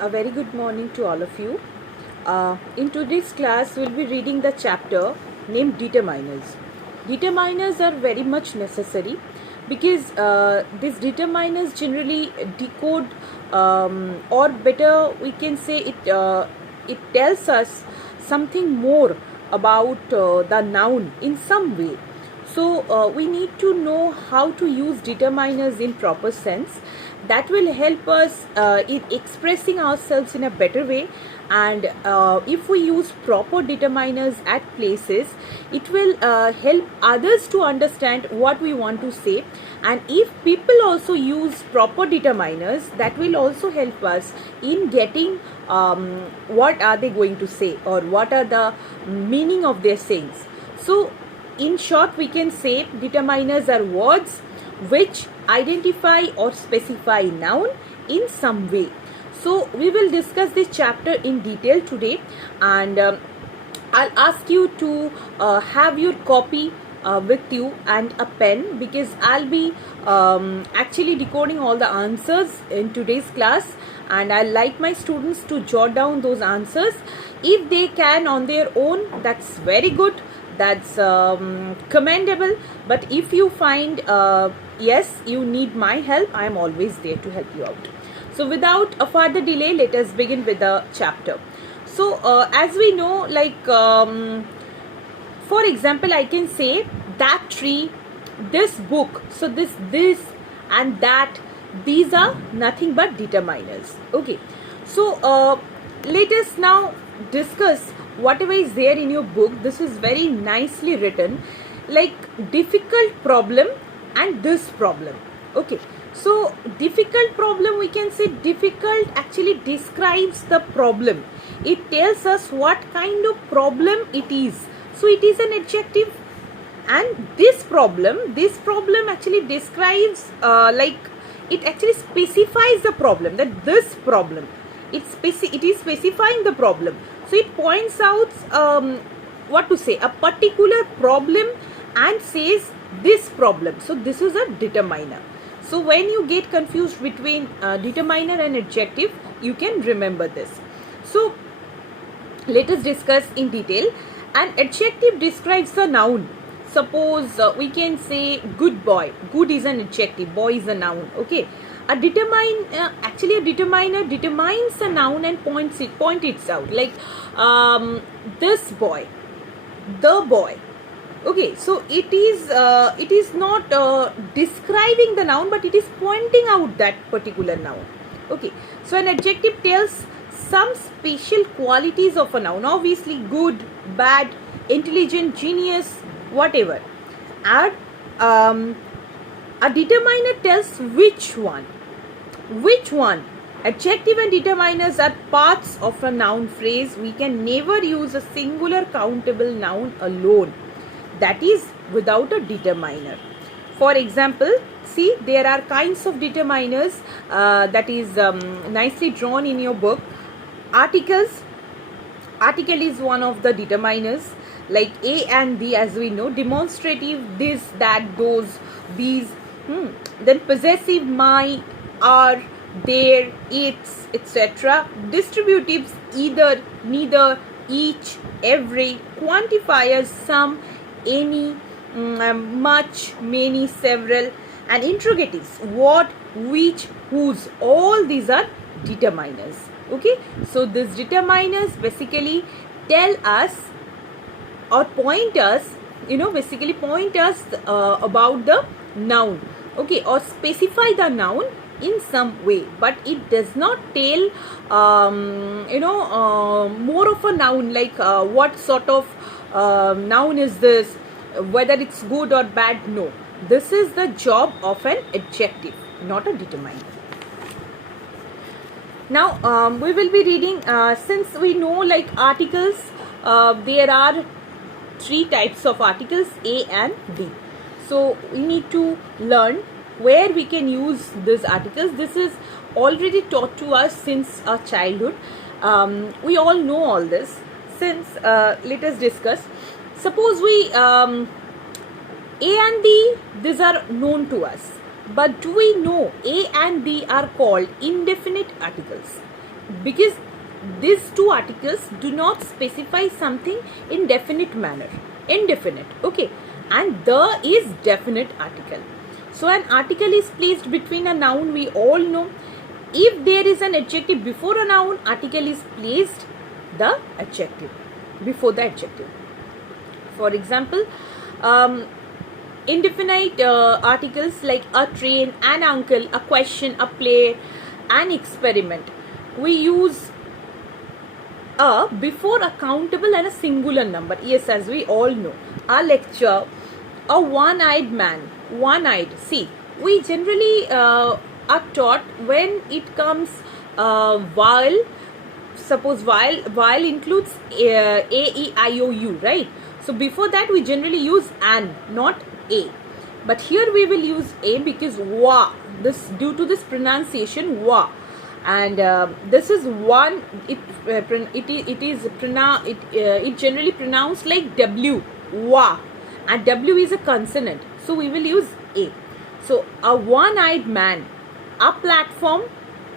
A very good morning to all of you. In today's class, we'll be reading the chapter named Determiners. Determiners are very much necessary because these determiners generally decode, or better, we can say it tells us something more about the noun in some way. So we need to know how to use determiners in proper sense. That will help us in expressing ourselves in a better way. And if we use proper determiners at places, it will help others to understand what we want to say. And if people also use proper determiners, that will also help us in getting what are they going to say or what are the meaning of their sayings. So in short, we can say determiners are words which identify or specify noun in some way. So we will discuss this chapter in detail today, and I'll ask you to have your copy with you and a pen, because I'll be actually decoding all the answers in today's class, and I like my students to jot down those answers. If they can on their own, that's very good, that's commendable. But if you find yes, you need my help, I am always there to help you out. So without a further delay, let us begin with the chapter. So as we know, like for example, I can say that tree, this book. So this and that, these are nothing but determiners. Okay, so let us now discuss whatever is there in your book. This is very nicely written, like difficult problem and this problem. Okay, so difficult problem, we can say difficult actually describes the problem. It tells us what kind of problem it is. So it is an adjective. And this problem actually describes like it actually specifies the problem, that this problem, it is specifying the problem. So it points out what to say, a particular problem, and says this problem. So this is a determiner. So when you get confused between determiner and adjective, you can remember this. So let us discuss in detail. An adjective describes a noun. Suppose we can say good boy. Good is an adjective, boy is a noun. Okay, a determiner determines a noun and points it out, like this boy, the boy. Okay, so it is not describing the noun, but it is pointing out that particular noun. Okay, so an adjective tells some special qualities of a noun, obviously good, bad, intelligent, genius, whatever. And a determiner tells which one. Adjective and determiners are parts of a noun phrase. We can never use a singular countable noun alone, that is without a determiner. For example, see, there are kinds of determiners that is nicely drawn in your book. Articles. Article is one of the determiners, like a and the, as we know. Demonstrative, this, that, those, these. Then possessive, my, are, their, its, etc. Distributives, either, neither, each, every. Quantifiers, some, any, much, many, several. And interrogatives, what, which, whose. All these are determiners. Okay, so these determiners basically tell us or point us, basically point us about the noun. Okay, or specify the noun in some way, but it does not tell more of a noun, like what sort of noun is this, whether it's good or bad. No, this is the job of an adjective, not a determiner. Now we will be reading, since we know, like articles, there are three types of articles, A and D. So we need to learn where we can use these articles. This is already taught to us since our childhood. We all know all this. Since let us discuss. Suppose we A and D, these are known to us. But do we know A and D are called indefinite articles? because these two articles do not specify something in definite manner, indefinite, okay, and the is definite article. So an article is placed between a noun, we all know. If there is an adjective before a noun, article is placed the adjective before the adjective. For example, indefinite articles like a train, an uncle, a question, a play, an experiment, we use a before a countable and a singular number. Yes, as we all know. A lecture, a one-eyed man, one-eyed. See, we generally are taught when it comes while, suppose while includes a, e, I, o, u, right? So before that we generally use an, not a. But here we will use a because wa, this due to this pronunciation wa, and this is one. It generally pronounced like w, wa, and w is a consonant. So we will use a. So a one-eyed man, a platform,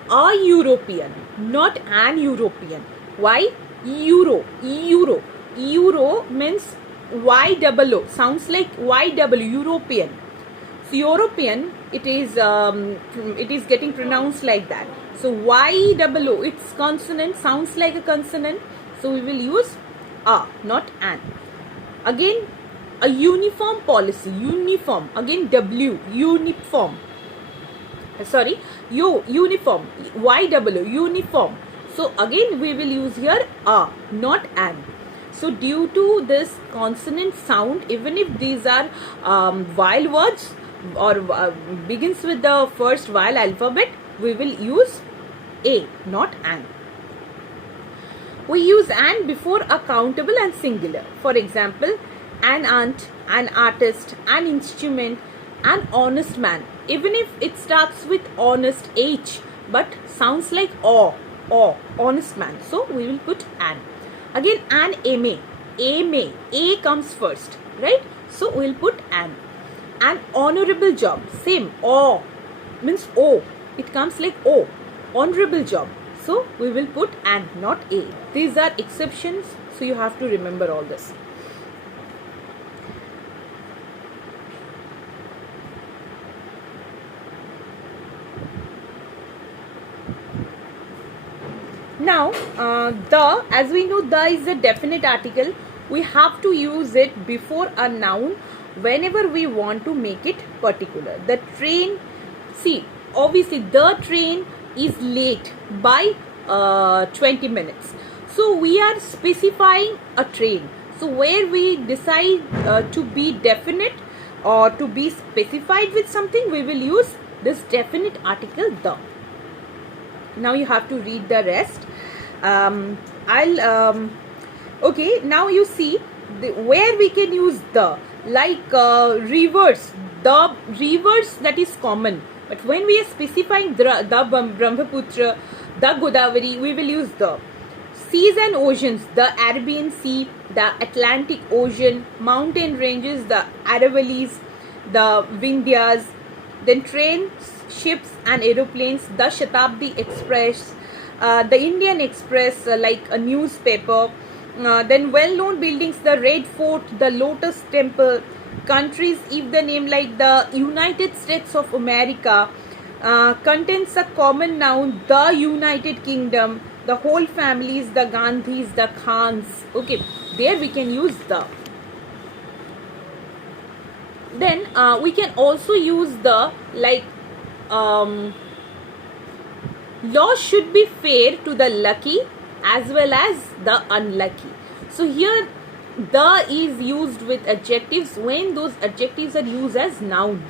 a European, not an European. Why? Euro means Y-double-O, sounds like Y-double, European. So European, it is getting pronounced like that. So Y-double-O, its consonant sounds like a consonant. So we will use a, not an. Again, a uniform policy, uniform, again W, uniform. Sorry, uniform, Y-double-O, uniform. So again we will use here a, not an. So due to this consonant sound, even if these are vowel words or begins with the first vowel alphabet, we will use a, not an. We use an before a countable and singular. For example, an aunt, an artist, an instrument, an honest man. Even if it starts with honest H, but sounds like o, honest man. So we will put an. Again, an AMA, A comes first, right? So we will put an. An honorable job, same, o means O, it comes like O, honorable job. So we will put an, not a. These are exceptions, so you have to remember all this. Now, the, as we know, the is a definite article. We have to use it before a noun whenever we want to make it particular. The train, see, obviously the train is late by 20 minutes. So we are specifying a train. So where we decide to be definite or to be specified with something, we will use this definite article the. Now you have to read the rest. Okay, now you see where we can use the, like rivers, the rivers, that is common. But when we are specifying the Brahmaputra, the Godavari, we will use the. Seas and oceans, the Arabian Sea, the Atlantic Ocean, mountain ranges, the Aravallis, the Vindhyas, then trains, ships and aeroplanes, the Shatabdi Express, the Indian Express, like a newspaper, then well-known buildings, the Red Fort, the Lotus Temple, countries, if the name like the United States of America, contains a common noun, the United Kingdom, the whole families, the Gandhis, the Khans. Okay, there we can use the. Then we can also use the, like, law should be fair to the lucky as well as the unlucky. So here the is used with adjectives when those adjectives are used as noun.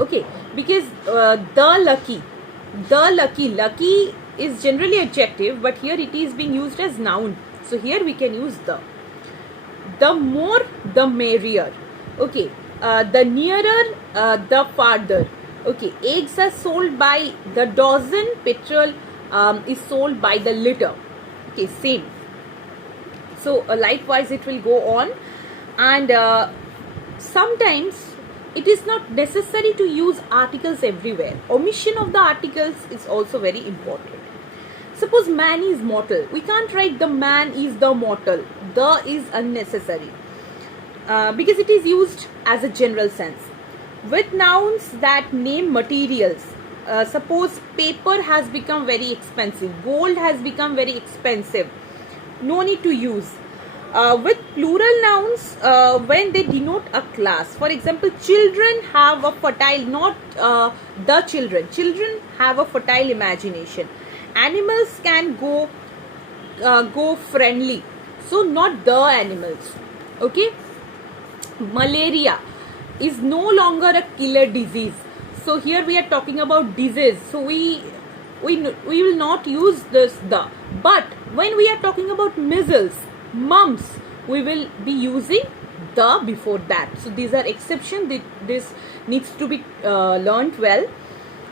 Okay, because lucky is generally adjective, but here it is being used as noun. So here we can use the. The more, the merrier. Okay, the nearer, the farther. Okay, eggs are sold by the dozen, petrol is sold by the liter. Okay, same. So likewise it will go on, and sometimes it is not necessary to use articles everywhere. Omission of the articles is also very important. Suppose man is mortal. We can't write the man is the mortal. The is unnecessary because it is used as a general sense. With nouns that name materials, suppose paper has become very expensive, gold has become very expensive, no need to use. With plural nouns, when they denote a class, for example, children have a fertile, not the children have a fertile imagination. Animals can go friendly, so not the animals. Okay, malaria is no longer a killer disease, so here we are talking about disease, so we will not use this the. But when we are talking about measles, mumps, we will be using the before that. So these are exceptions. This needs to be learnt well.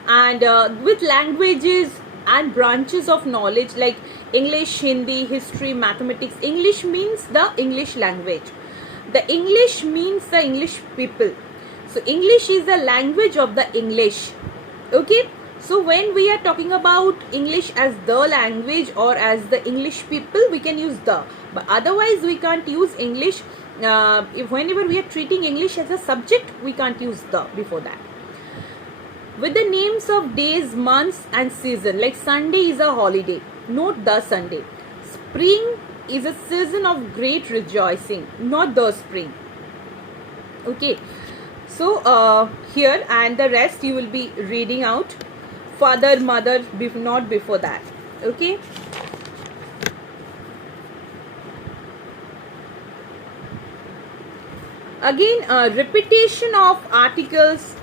And with languages and branches of knowledge like English, Hindi, history, mathematics, English means the English language. The English means the English people. So English is the language of the English. Okay. So when we are talking about English as the language or as the English people, we can use the. But otherwise we can't use English. If whenever we are treating English as a subject, we can't use the before that. With the names of days, months and season, like Sunday is a holiday, not the Sunday. Spring is a season of great rejoicing, not the spring. Okay, so here and the rest you will be reading out. Father, mother, not before that. Okay. Again, repetition of articles,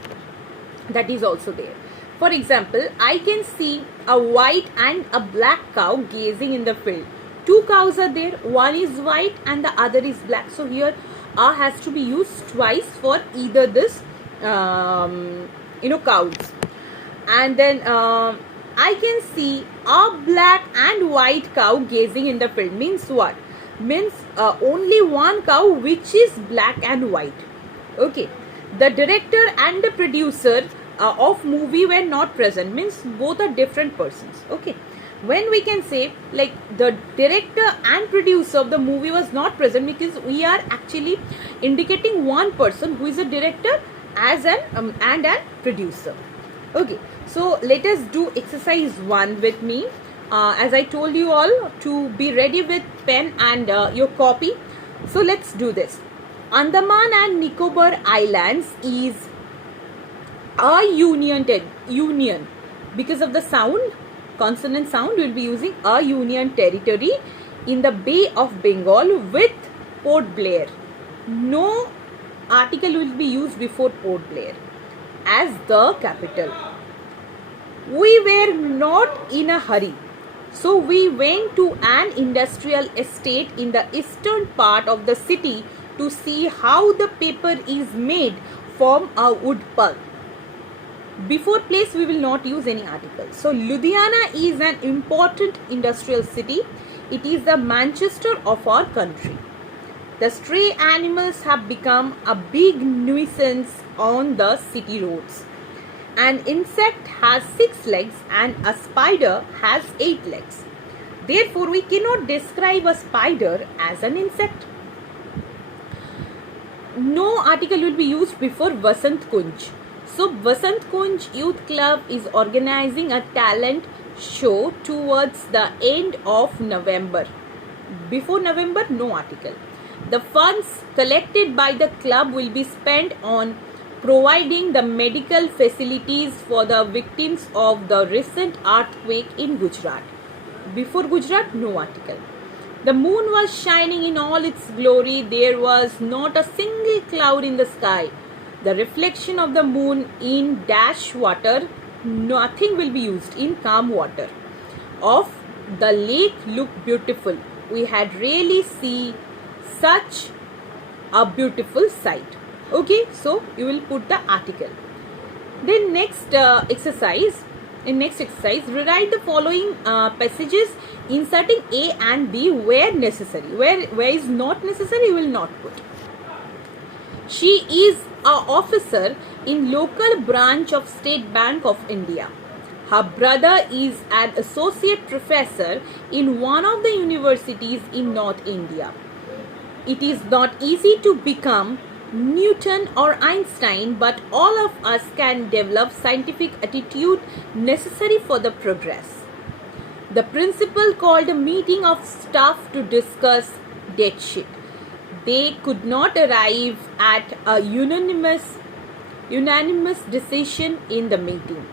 that is also there. For example, I can see a white and a black cow gazing in the field. Two cows are there, one is white and the other is black. So here a has to be used twice for either this cows. And then I can see a black and white cow gazing in the field. Means what? Means only one cow which is black and white. Okay. The director and the producer of movie were not present. Means both are different persons. Okay. When we can say like the director and producer of the movie was not present, because we are actually indicating one person who is a director as an and a producer. Okay. So let us do exercise 1 with me. As I told you all to be ready with pen and your copy. So let's do this. Andaman and Nicobar Islands is a union. Because of the sound, consonant sound, we will be using a union territory in the Bay of Bengal with Port Blair. No article will be used before Port Blair as the capital. We were not in a hurry, so we went to an industrial estate in the eastern part of the city to see how the paper is made from a wood pulp. Before place, we will not use any article. So Ludhiana is an important industrial city. It is the Manchester of our country. The stray animals have become a big nuisance on the city roads. An insect has 6 legs and a spider has 8 legs. Therefore, we cannot describe a spider as an insect. No article will be used before Vasant Kunj. So, Vasant Kunj Youth Club is organizing a talent show towards the end of November. Before November, no article. The funds collected by the club will be spent on providing the medical facilities for the victims of the recent earthquake in Gujarat. Before Gujarat, no article. The moon was shining in all its glory. There was not a single cloud in the sky. The reflection of the moon in dash water, nothing will be used in calm water. Of the lake looked beautiful. We had really seen such a beautiful sight. Okay, so you will put the article. Then next exercise, rewrite the following passages inserting A and B where necessary. Where is not necessary, you will not put. She is an officer in local branch of State Bank of India. Her brother is an associate professor in one of the universities in North India. It is not easy to become Newton or Einstein, but all of us can develop scientific attitude necessary for the progress. The principal called a meeting of staff to discuss dead shit. They could not arrive at a unanimous decision in the meeting.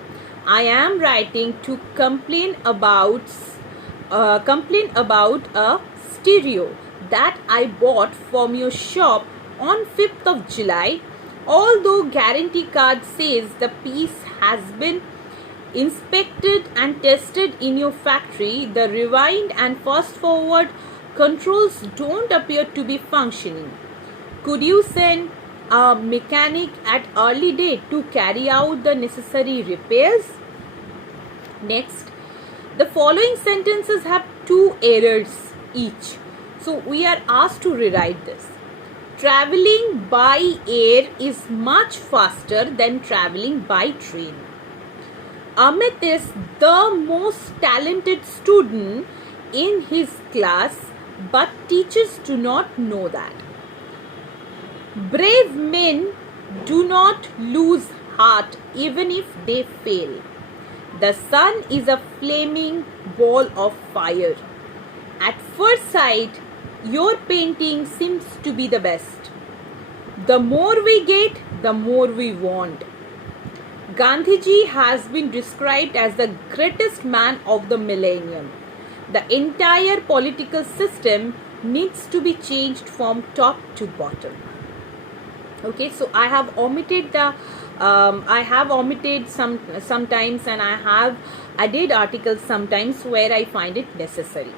I am writing to complain about a stereo that I bought from your shop on 5th of July. Although guarantee card says the piece has been inspected and tested in your factory, the rewind and fast forward controls don't appear to be functioning. Could you send a mechanic at early date to carry out the necessary repairs? Next, the following sentences have two errors each. So we are asked to rewrite this. Traveling by air is much faster than traveling by train. Amit is the most talented student in his class, but teachers do not know that. Brave men do not lose heart even if they fail. The sun is a flaming ball of fire. At first sight, your painting seems to be the best. The more we get, the more we want. Gandhiji has been described as the greatest man of the millennium. The entire political system needs to be changed from top to bottom. Okay, so I have omitted sometimes, and I have added articles sometimes where I find it necessary.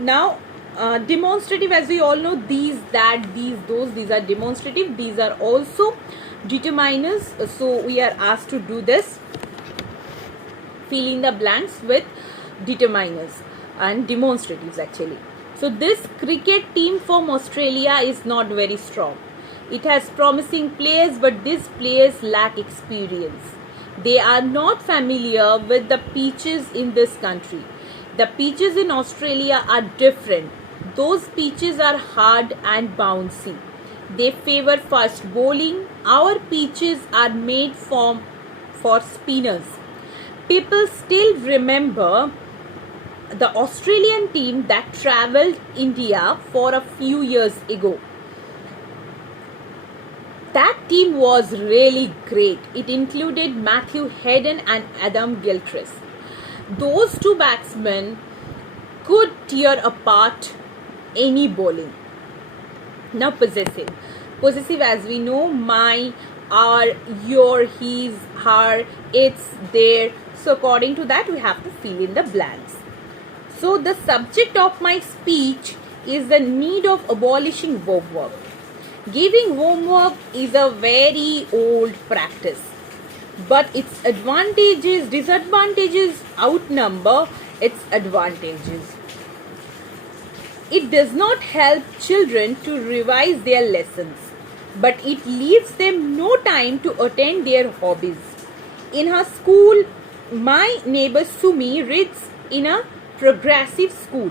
Now, demonstrative, as we all know, these, that, these, those, these are demonstrative. These are also determiners. So we are asked to do this, fill in the blanks with determiners and demonstratives actually. So this cricket team from Australia is not very strong. It has promising players, but these players lack experience. They are not familiar with the pitches in this country. The pitches in Australia are different. Those pitches are hard and bouncy. They favor fast bowling. Our pitches are made for spinners. People still remember the Australian team that travelled India for a few years ago. That team was really great. It included Matthew Hayden and Adam Gilchrist. Those two batsmen could tear apart any bowling. Now possessive. Possessive, as we know, my, our, your, his, her, its, their. So according to that we have to fill in the blanks. So the subject of my speech is the need of abolishing homework. Giving homework is a very old practice, but its disadvantages outnumber its advantages. It does not help children to revise their lessons, but it leaves them no time to attend their hobbies. In her school, my neighbor Sumi reads in a progressive school.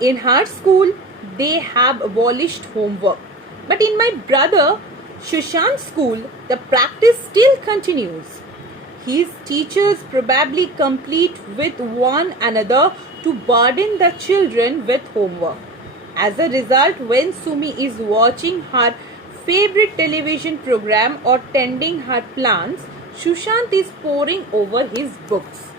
In her school, they have abolished homework. But in my brother Sushant's school, the practice still continues. His teachers probably compete with one another to burden the children with homework. As a result, when Sumi is watching her favorite television program or tending her plants, Sushant is poring over his books.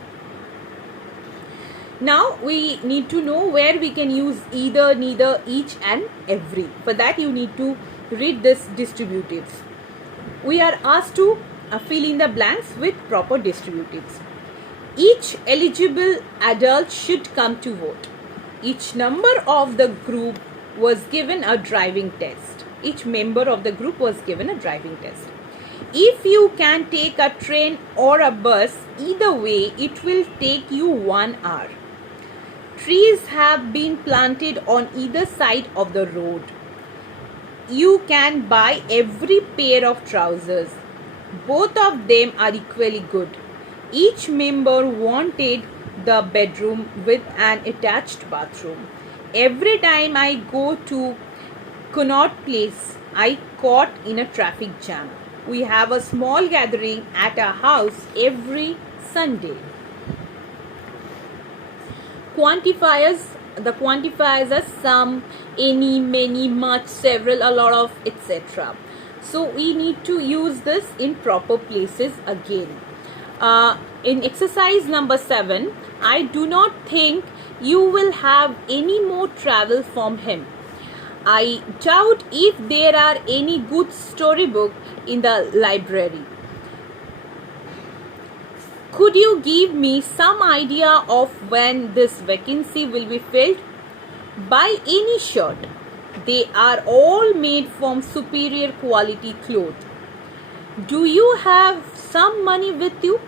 Now we need to know where we can use either, neither, each and every. For that you need to read this distributives. We are asked to fill in the blanks with proper distributives. Each eligible adult should come to vote. Each member of the group was given a driving test. Each member of the group was given a driving test. If you can take a train or a bus, either way, it will take you 1 hour. Trees have been planted on either side of the road. You can buy every pair of trousers. Both of them are equally good. Each member wanted the bedroom with an attached bathroom. Every time I go to Connaught Place, I caught in a traffic jam. We have a small gathering at our house every Sunday. Quantifiers. The quantifiers are some, any, many, much, several, a lot of, etc. So we need to use this in proper places again. In exercise number 7, I do not think you will have any more travel from him. I doubt if there are any good storybook in the library. Could you give me some idea of when this vacancy will be filled? Buy any shirt. They are all made from superior quality cloth. Do you have some money with you?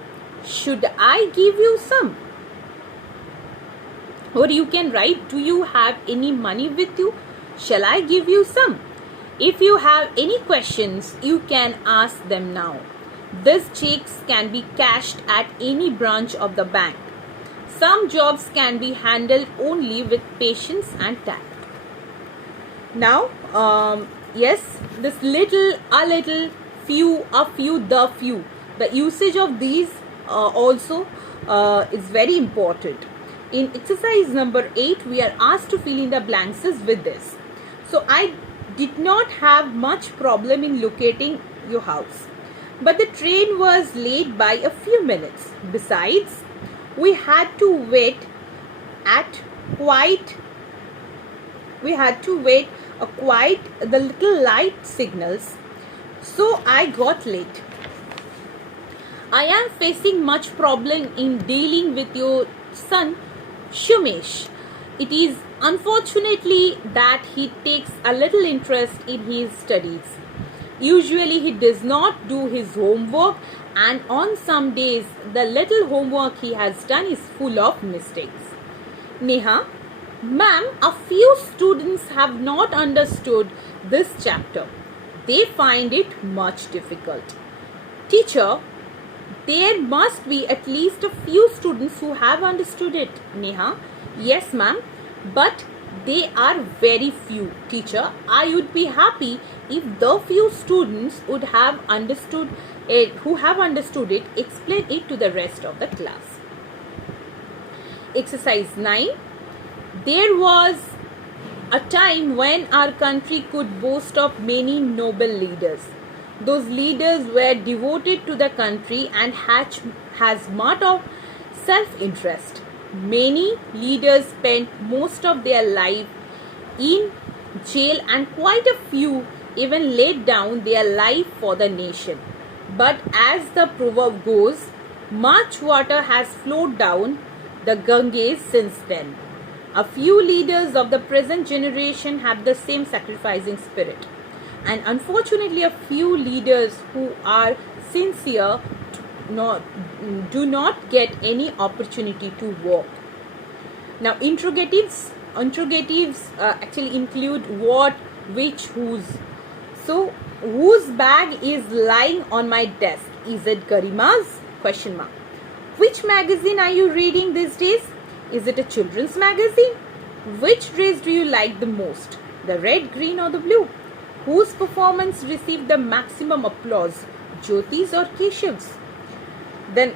Should I give you some? Or you can write, do you have any money with you? Shall I give you some? If you have any questions, you can ask them now. These checks can be cashed at any branch of the bank. Some jobs can be handled only with patience and tact. Now, yes, this little, a little, few, a few, the few. The usage of these also is very important. In exercise number 8, we are asked to fill in the blanks with this. So, I did not have much problem in locating your house, but the train was late by a few minutes. Besides, we had to wait quite the little light signals, so I got late. I am facing much problem in dealing with your son Shumesh. It is unfortunately that he takes a little interest in his studies. Usually he does not do his homework, and on some days the little homework he has done is full of mistakes. Neha, ma'am, a few students have not understood this chapter. They find it much difficult. Teacher, there must be at least a few students who have understood it. Neha, yes ma'am, but they are very few. Teacher, I would be happy if the few students would have understood it, who have understood it, explain it to the rest of the class. Exercise 9. There was a time when our country could boast of many noble leaders. Those leaders were devoted to the country and has much of self-interest. Many leaders spent most of their life in jail, and quite a few even laid down their life for the nation. But as the proverb goes, much water has flowed down the Ganges since then. A few leaders of the present generation have the same sacrificing spirit, and unfortunately a few leaders who are sincere do not get any opportunity to work. Now interrogatives actually include what, which, whose. So whose bag is lying on my desk? Is it Garima's? Question mark. Which magazine are you reading these days? Is it a children's magazine? Which dress do you like the most? The red, green or the blue? Whose performance received the maximum applause? Jyoti's or Keshav's? Then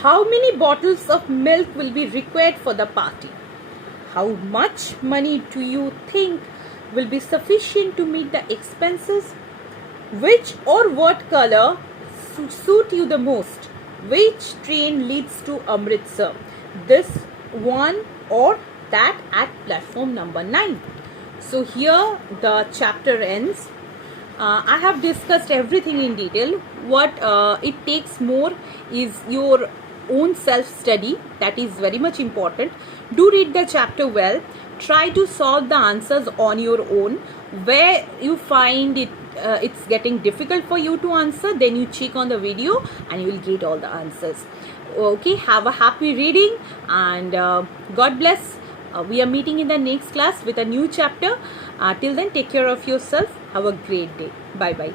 how many bottles of milk will be required for the party? How much money do you think will be sufficient to meet the expenses? Which or what color suit you the most? Which train leads to Amritsar? This one or that at platform number 9. So here the chapter ends. I have discussed everything in detail. What it takes more is your own self-study. That is very much important. Do read the chapter well. Try to solve the answers on your own. Where you find it it's getting difficult for you to answer, then you check on the video and you will get all the answers. Okay, have a happy reading, and God bless. We are meeting in the next class with a new chapter. Till then, take care of yourself. Have a great day. Bye bye.